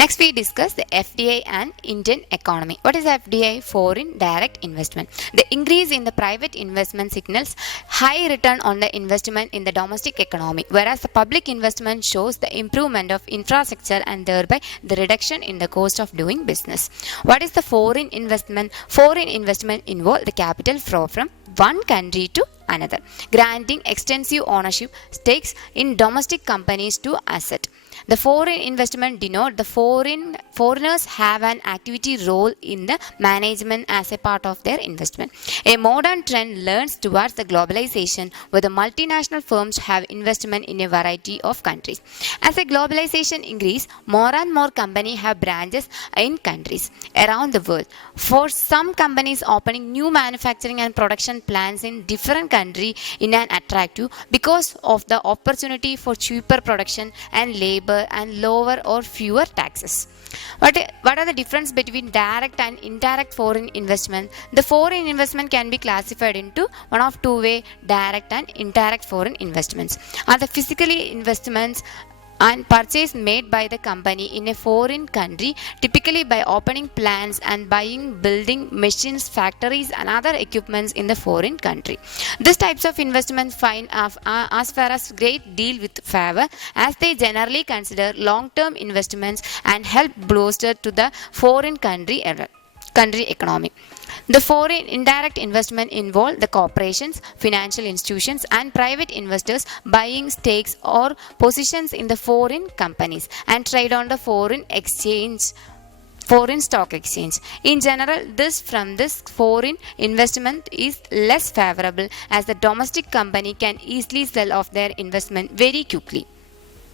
Next, we discuss the FDI and Indian economy. What is FDI? Foreign direct investment. The increase in the private investment signals high return on the investment in the domestic economy, whereas the public investment shows the improvement of infrastructure and thereby the reduction in the cost of doing business. What is the foreign investment? Foreign investment involve the capital flow from one country to another, granting extensive ownership stakes in domestic companies to asset. The foreign investment denote the foreigners have an activity role in the management as a part of their investment. A modern trend leans towards the globalization, where the multinational firms have investment in a variety of countries. As the globalization increases, more and more companies have branches in countries around the world. For some companies, opening new manufacturing and production plants in different countries in an attractive because of the opportunity for cheaper production and labor and lower or fewer taxes. What are the difference between direct and indirect foreign investment? The foreign investment can be classified into one of two-way direct and indirect foreign investments. Are the physically investments and purchase made by the company in a foreign country, typically by opening plants and buying building machines, factories and other equipments in the foreign country. These types of investments find as far as great deal with favor, as they generally consider long-term investments and help bolster to the foreign country economy. The foreign indirect investment involve the corporations, financial institutions and private investors buying stakes or positions in the foreign companies and trade on the foreign stock exchange. In general, this foreign investment is less favorable, as the domestic company can easily sell off their investment very quickly.